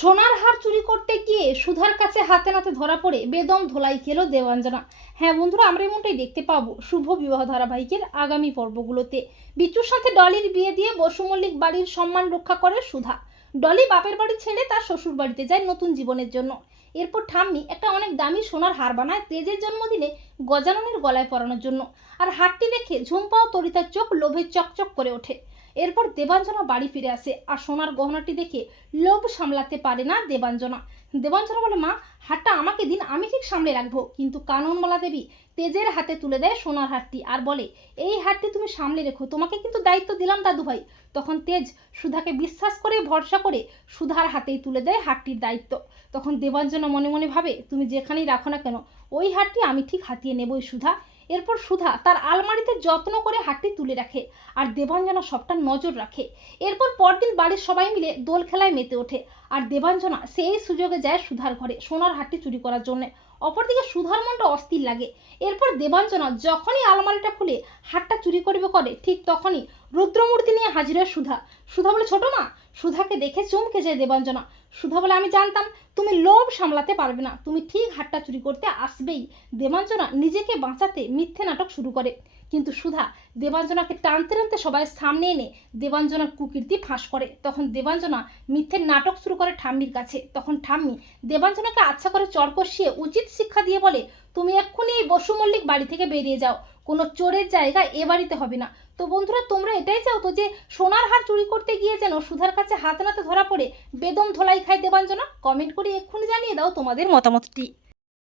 সোনার হার চুরি করতে গিয়ে সুধার কাছে হাতে নাতে ধরা পড়ে বেদম ধোলাই খেলো দেওয়াঞ্জনা। হ্যাঁ বন্ধুরা, আমরা এমনটাই দেখতে পাবো শুভ বিবাহ ধারাবাহিকের আগামী পর্বগুলোতে। বিচুর সাথে ডলির বিয়ে দিয়ে বসু মল্লিক বাড়ির সম্মান রক্ষা করে সুধা। ডলি বাপের বাড়ি ছেড়ে তার শ্বশুর বাড়িতে যায় নতুন জীবনের জন্য। এরপর ঠাম্মি একটা অনেক দামি সোনার হার বানায় তেজের জন্মদিনে গজাননের গলায় পরানোর জন্য। আর হারটি দেখে ঝুম্পা ও তরিতার চোখ লোভে চকচক করে ওঠে। এরপর দেবাঞ্জনা বাড়ি ফিরে আসে আর সোনার গহনাটি দেখে লোভ সামলাতে পারে না দেবাঞ্জনা। দেবাঞ্জনা বলে, মা হারটা আমাকে দিন, আমি ঠিক সামলে রাখব। কিন্তু কাননমালা দেবী তেজের হাতে তুলে দেয় সোনার হারটি আর বলে, এই হারটি তুমি সামলে রেখো, তোমাকে কিন্তু দায়িত্ব দিলাম দাদু ভাই। তখন তেজ সুধাকে বিশ্বাস করে, ভরসা করে সুধার হাতেই তুলে দেয় হারটির দায়িত্ব। তখন দেবাঞ্জনা মনে মনে ভাবে, তুমি যেখানেই রাখো না কেন ওই হারটি আমি ঠিক হাতিয়ে নেবই সুধা। এরপর সুধা তার আলমারিতে যত্ন করে হারটি তুলে রাখে আর দেবাঞ্জনা সবটা নজর রাখে। এরপর পরদিন বাড়ির সবাই মিলে দোল খেলায় মেতে ওঠে আর দেবাঞ্জনা সেই সুযোগে যায় সুধার ঘরে সোনার হারটি চুরি করার জন্য। অপরদিকে সুধার মনটা অস্থির লাগে। এরপর দেবাঞ্জনা যখনই আলমারিটা খুলে হারটা চুরি করবে করে, ঠিক তখনই রুদ্রমূর্তি নিয়ে হাজির সুধা। সুধা বলে, ছোট মা, সুধাকে দেখে চমকে যায় দেবাঞ্জনা। সুধা বলে, আমি জানতাম তুমি লোভ সামলাতে পারবে না। তুমি ঠিক হাটটা চুরি করতে আসবেই। দেবাঞ্জনা নিজেকে বাঁচাতে মিথ্যে নাটক শুরু করে। কিন্তু সুধা দেবাঞ্জনাকে টানতে টানতে সবাই সামনে এনে দেবাঞ্জনার কুকীর্তি ফাঁস করে। তখন দেবাঞ্জনা মিথ্যের নাটক শুরু করে ঠাম্মির কাছে। তখন ঠাম্মি দেবাঞ্জনাকে আচ্ছা করে চর কষিয়ে উচিত শিক্ষা দিয়ে বলে তুমি এক্ষুনি এই বসু মল্লিক বাড়ি থেকে বেরিয়ে যাও। কোনো চোরের জায়গা এ বাড়িতে হবে না। তো বন্ধুরা, তোমরা এটাই চাও তো যে সোনার হার চুরি করতে গিয়ে যেন সুধার কাছে হাত নাতে ধরা পড়ে, বেদম ধোলাই খায় দেবাঞ্জনা? কমেন্ট করে এক্ষুনি জানিয়ে দাও তোমাদের মতামতটি।